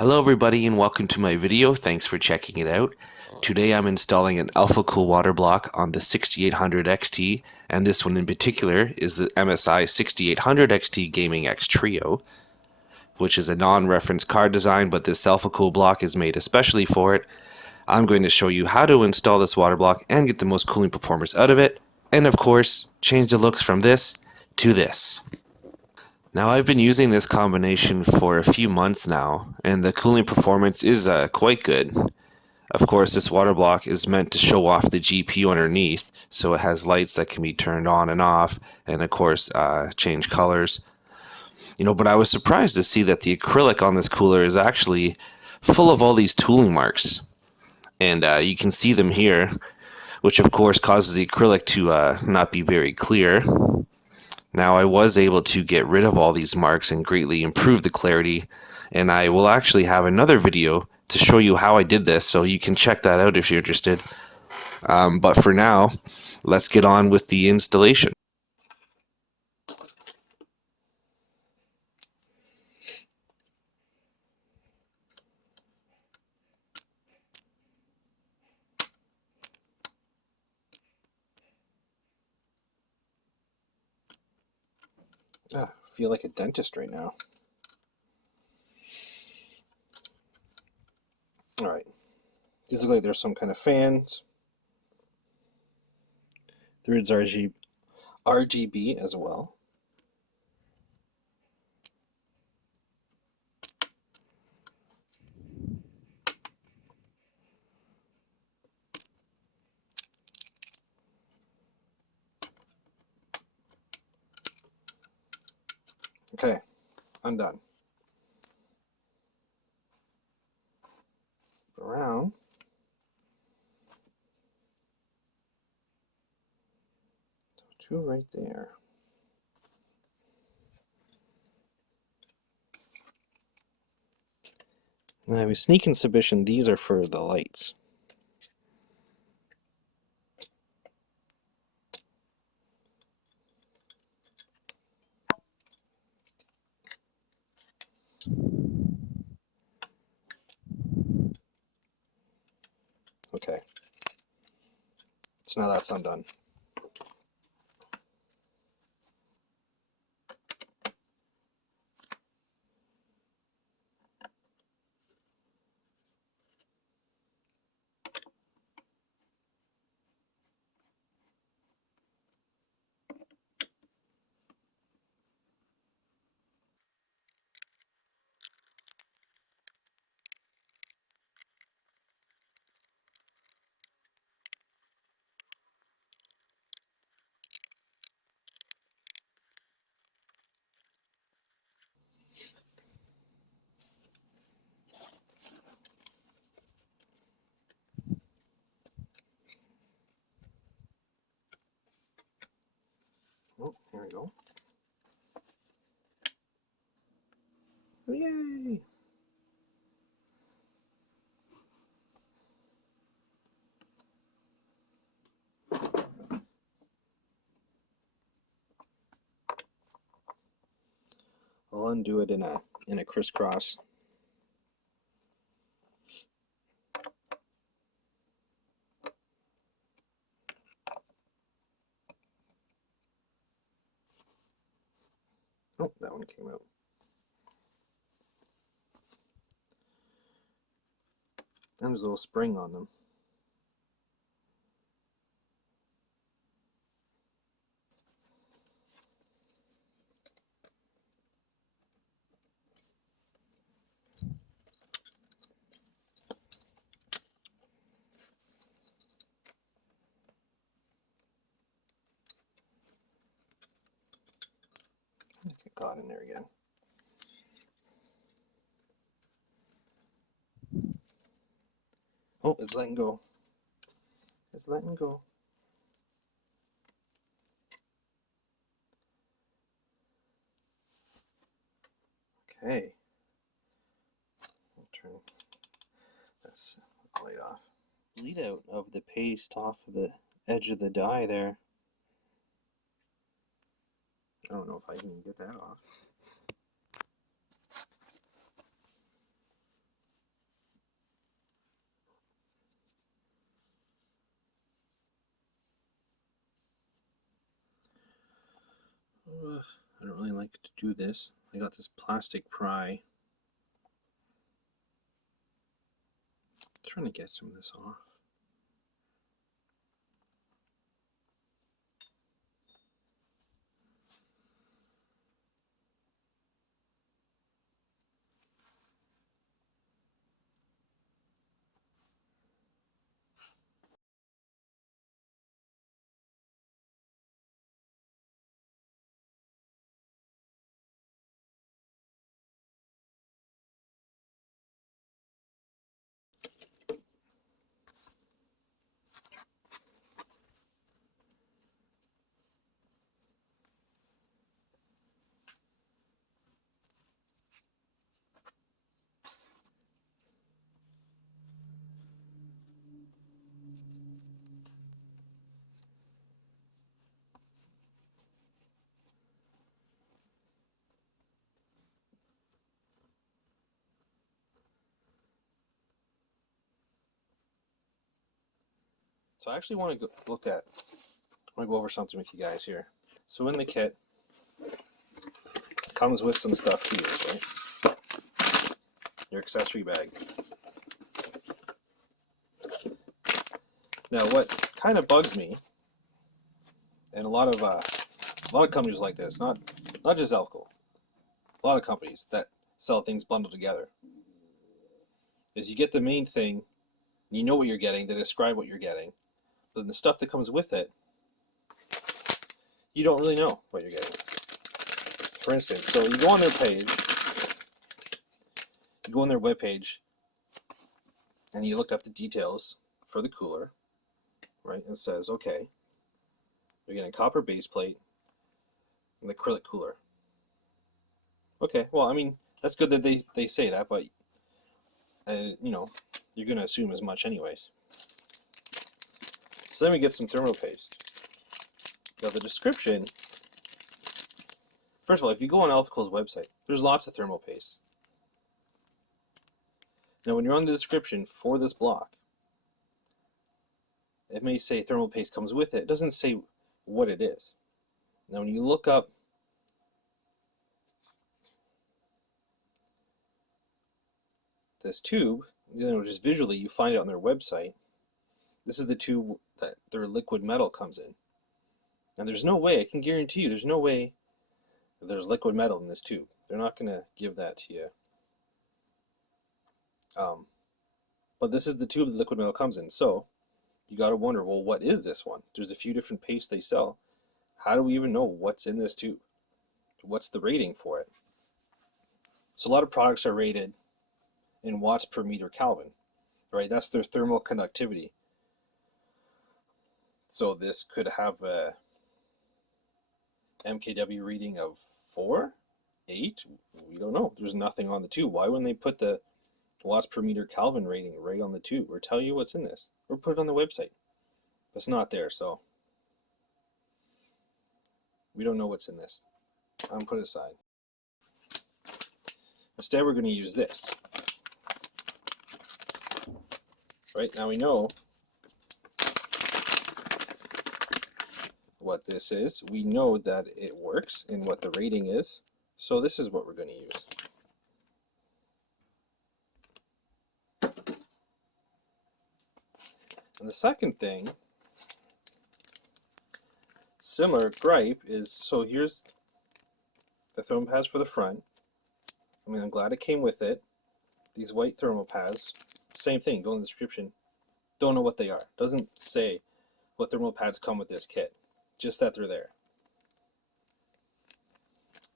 Hello everybody and welcome to my video. Thanks for checking it out. Today I'm installing an Alphacool Waterblock on the 6800 XT, and this one in particular is the MSI 6800 XT Gaming X Trio, which is a non-reference card design, but this Alphacool block is made especially for it. I'm going to show you how to install this water block and get the most cooling performance out of it, and of course, change the looks from this to this. Now I've been using this combination for a few months now, and the cooling performance is quite good. Of course, this water block is meant to show off the GPU underneath, so it has lights that can be turned on and off, and of course change colors. But I was surprised to see that the acrylic on this cooler is actually full of all these tooling marks, and you can see them here, which of course causes the acrylic to not be very clear. Now I was able to get rid of all these marks and greatly improve the clarity, and I will actually have another video to show you how I did this, so you can check that out if you're interested. But for now, let's get on with the installation. I feel like a dentist right now. Alright, these look like there's some kind of fans. There's RGB as well. Okay, I'm done. Around. Two right there. Now I have a sneaking suspicion these are for the lights. Okay. So now that's undone. Oh, here we go. Yay! I'll undo it in a crisscross. Oh, that one came out. And there's a little spring on them. Get caught in there again. Oh, it's letting go. It's letting go. Okay. I'll turn this light off. Bleed out of the paste off of the edge of the die there. I don't know if I can get that off. I don't really like to do this. I got this plastic pry. Trying to get some of this off. So I actually want to go over something with you guys here. So in the kit, comes with some stuff to use, right? Your accessory bag. Now, what kind of bugs me, and a lot of companies like this, not just Alphacool, a lot of companies that sell things bundled together, is you get the main thing, you know what you're getting, they describe what you're getting, but the stuff that comes with it, you don't really know what you're getting. For instance, so you go on their page, you go on their webpage, and you look up the details for the cooler, right? And it says, okay, you're getting a copper base plate and the acrylic cooler. Okay, well, I mean, that's good that they say that, but you know, you're going to assume as much anyways. So then we get some thermal paste. Now the description, first of all, if you go on Alphacool's website, there's lots of thermal paste. Now when you're on the description for this block, it may say thermal paste comes with it. It doesn't say what it is. Now when you look up this tube, you know, just visually you find it on their website. This is the tube that their liquid metal comes in. And there's no way, I can guarantee you, there's no way that there's liquid metal in this tube. They're not going to give that to you. But this is the tube that liquid metal comes in. So you got to wonder, well, what is this one? There's a few different pastes they sell. How do we even know what's in this tube? What's the rating for it? So a lot of products are rated in watts per meter Kelvin, right? That's their thermal conductivity. So this could have a MKW reading of 4, 8, we don't know. There's nothing on the tube. Why wouldn't they put the watts per meter Kelvin rating right on the tube, or tell you what's in this, or put it on the website? It's not there, so we don't know what's in this. I'm going to put it aside. Instead, we're going to use this. Right, now we know what this is. We know that it works and what the rating is. So this is what we're going to use. And the second thing, similar gripe, is, so here's the thermal pads for the front. I mean, I'm glad it came with it. These white thermal pads, same thing, go in the description. Don't know what they are. Doesn't say what thermal pads come with this kit, just that they're there.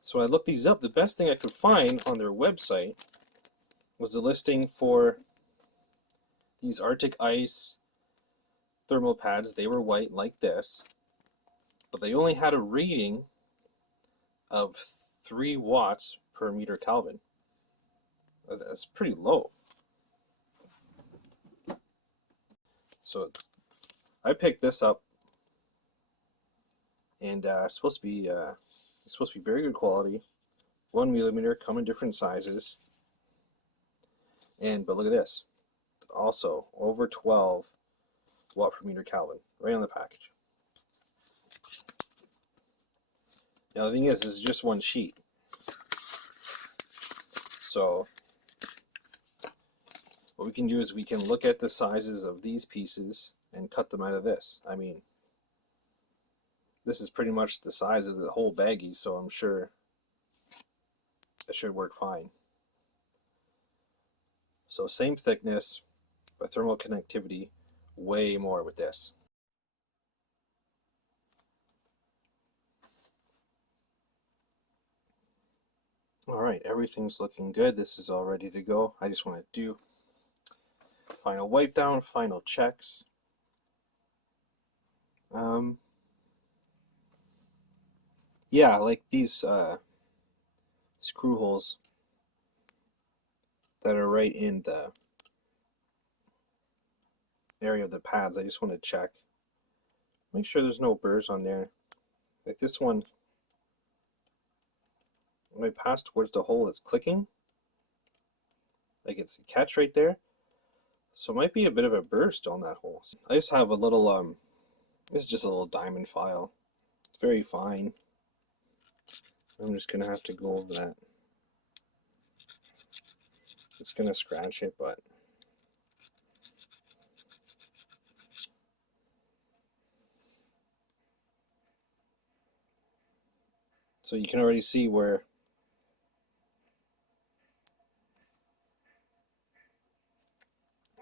So I looked these up. The best thing I could find on their website was the listing for these Arctic Ice thermal pads. They were white like this, but they only had a rating of 3 watts per meter Kelvin. That's pretty low. So I picked this up, and it's supposed to be very good quality. 1 millimeter, come in different sizes. But look at this. Also over 12 watt per meter Kelvin, right on the package. Now the thing is, this is just one sheet. So what we can do is we can look at the sizes of these pieces and cut them out of this. I mean, this is pretty much the size of the whole baggie, so I'm sure it should work fine. So same thickness, but thermal connectivity way more with this. Alright, everything's looking good. This is all ready to go. I just want to do final wipe down, final checks. Yeah, like these screw holes that are right in the area of the pads, I just want to check. Make sure there's no burrs on there. Like this one, when I pass towards the hole, it's clicking. Like it's a catch right there. So it might be a bit of a burr still in that hole. I just have a little, this is just a little diamond file. It's very fine. I'm just going to have to go over that. It's going to scratch it, but so you can already see where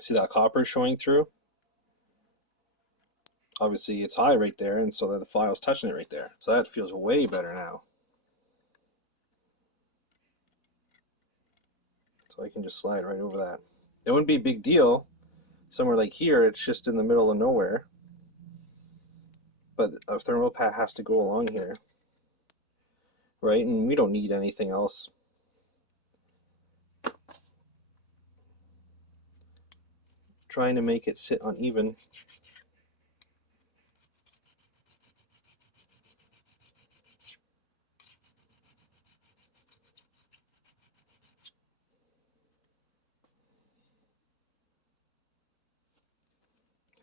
see that copper showing through. Obviously it's high right there, and so that the file's touching it right there. So that feels way better now. So I can just slide right over that. It wouldn't be a big deal somewhere like here, it's just in the middle of nowhere. But a thermal pad has to go along here, right? And we don't need anything else. Trying to make it sit uneven.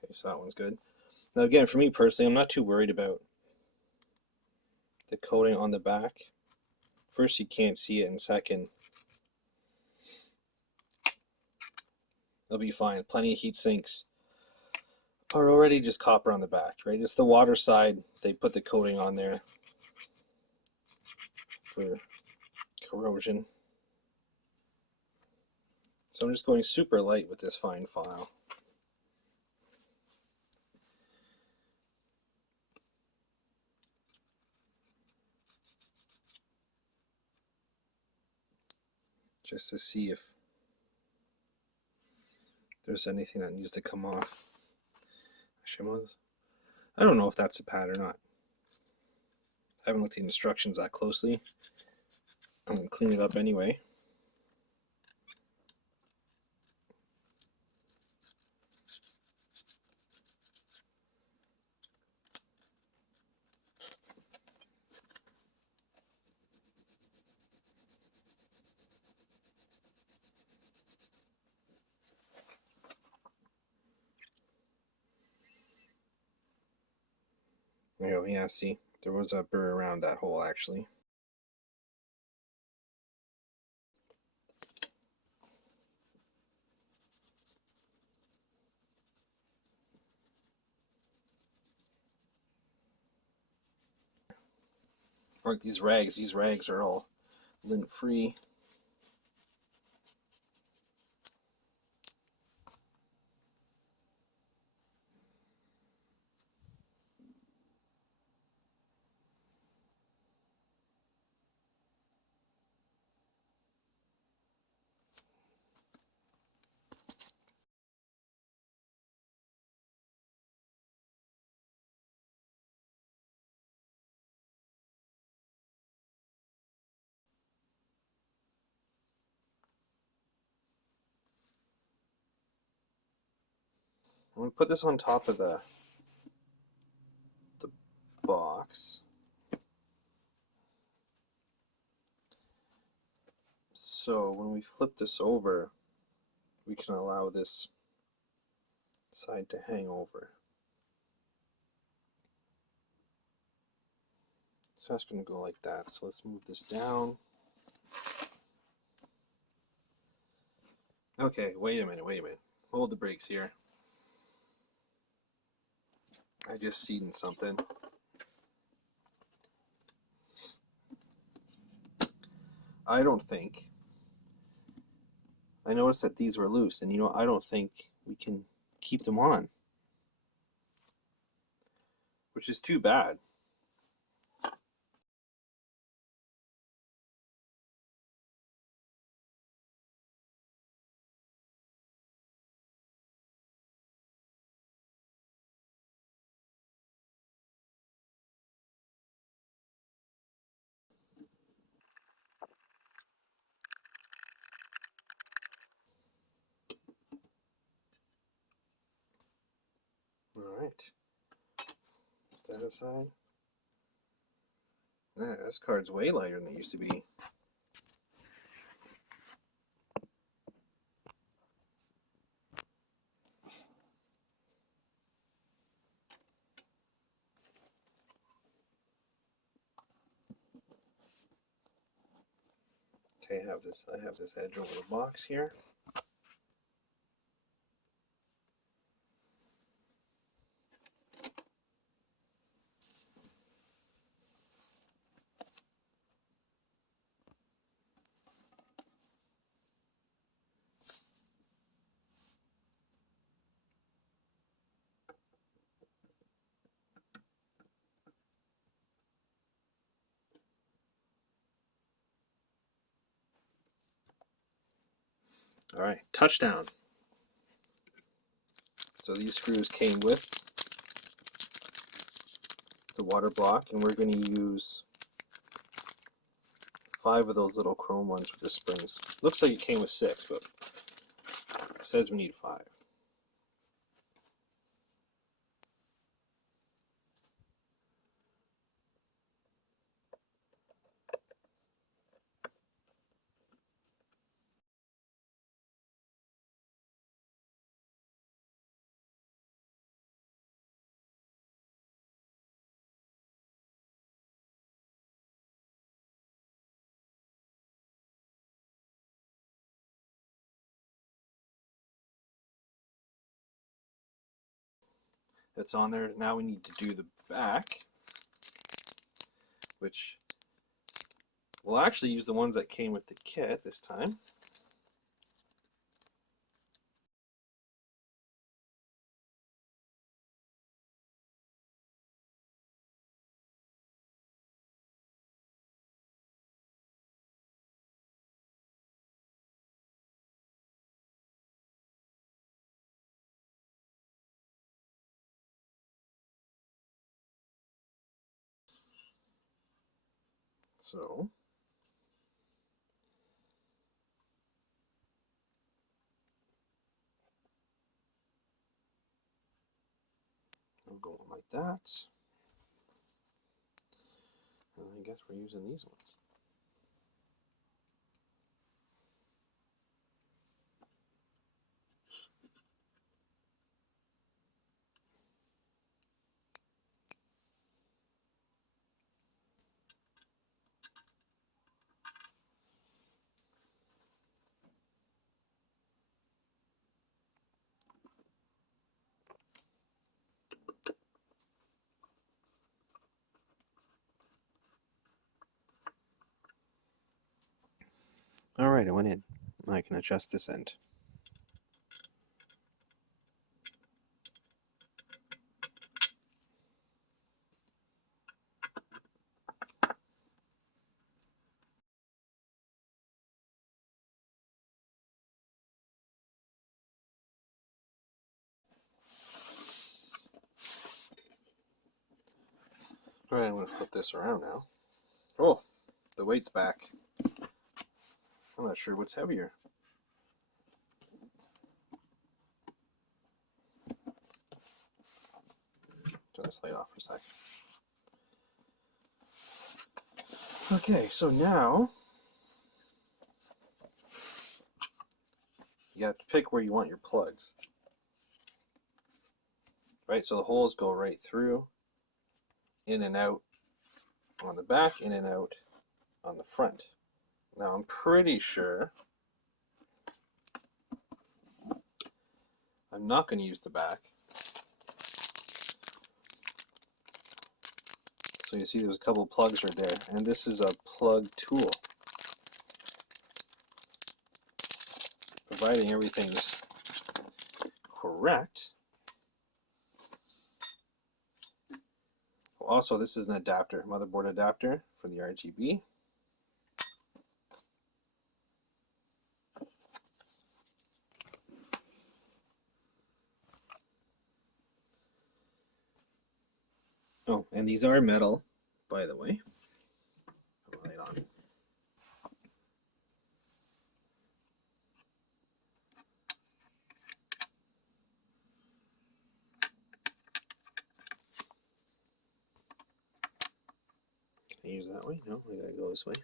Okay, so that one's good. Now again, for me personally, I'm not too worried about the coating on the back. First, you can't see it, and second, it'll be fine. Plenty of heat sinks are already just copper on the back, right? It's the water side, they put the coating on there for corrosion. So I'm just going super light with this fine file. Just to see if there's anything that needs to come off. I don't know if that's a pad or not. I haven't looked at the instructions that closely. I'm going to clean it up anyway. There you go. Yeah, see, there was a burr around that hole actually. Like these rags are all lint free. I'm going to put this on top of the box. So when we flip this over, we can allow this side to hang over. So that's going to go like that. So let's move this down. Okay, wait a minute. Hold the brakes here. I just seen something. I noticed that these were loose, and I don't think we can keep them on, which is too bad. Alright, put that aside. Yeah, this card's way lighter than it used to be. Okay, I have this edge over the box here. Alright, touchdown. So these screws came with the water block, and we're going to use 5 of those little chrome ones with the springs. Looks like it came with 6, but it says we need 5. That's on there. Now we need to do the back, which we'll actually use the ones that came with the kit this time. So we'll go like that. And I guess we're using these ones. Alright, I went in. I can adjust this end. Alright, I'm going to flip this around now. Oh, the weight's back. I'm not sure what's heavier. Turn this light off for a sec. Okay, so now you have to pick where you want your plugs. Right, so the holes go right through, in and out on the back, in and out on the front. Now I'm pretty sure I'm not going to use the back. So you see there's a couple plugs right there, and this is a plug tool. Providing everything's correct. Also, this is an adapter, motherboard adapter for the RGB. Oh, and these are metal, by the way. Put the light on. Can I use it that way? No, we gotta go this way.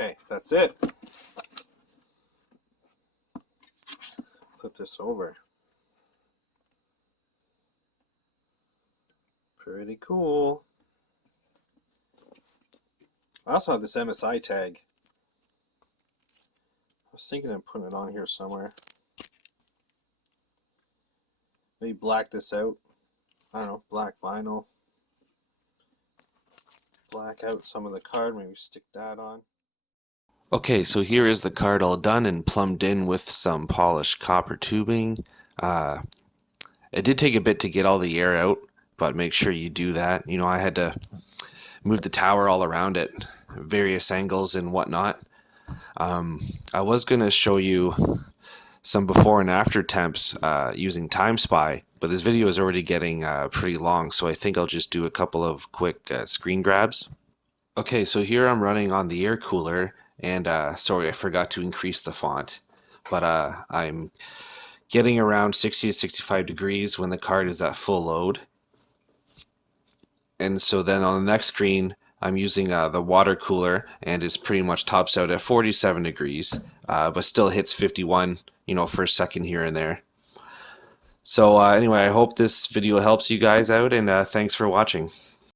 Okay, that's it. Flip this over. Pretty cool. I also have this MSI tag. I was thinking of putting it on here somewhere. Maybe black this out. I don't know, black vinyl. Black out some of the card, maybe stick that on. Okay, so here is the card all done and plumbed in with some polished copper tubing. It did take a bit to get all the air out, but make sure you do that. You know, I had to move the tower all around at various angles and whatnot. I was going to show you some before and after temps using TimeSpy, but this video is already getting pretty long, so I think I'll just do a couple of quick screen grabs. Okay, so here I'm running on the air cooler, and sorry, I forgot to increase the font, but I'm getting around 60 to 65 degrees when the card is at full load. And so then on the next screen, I'm using the water cooler, and it's pretty much tops out at 47 degrees, but still hits 51, you know, for a second here and there. So anyway, I hope this video helps you guys out, and thanks for watching.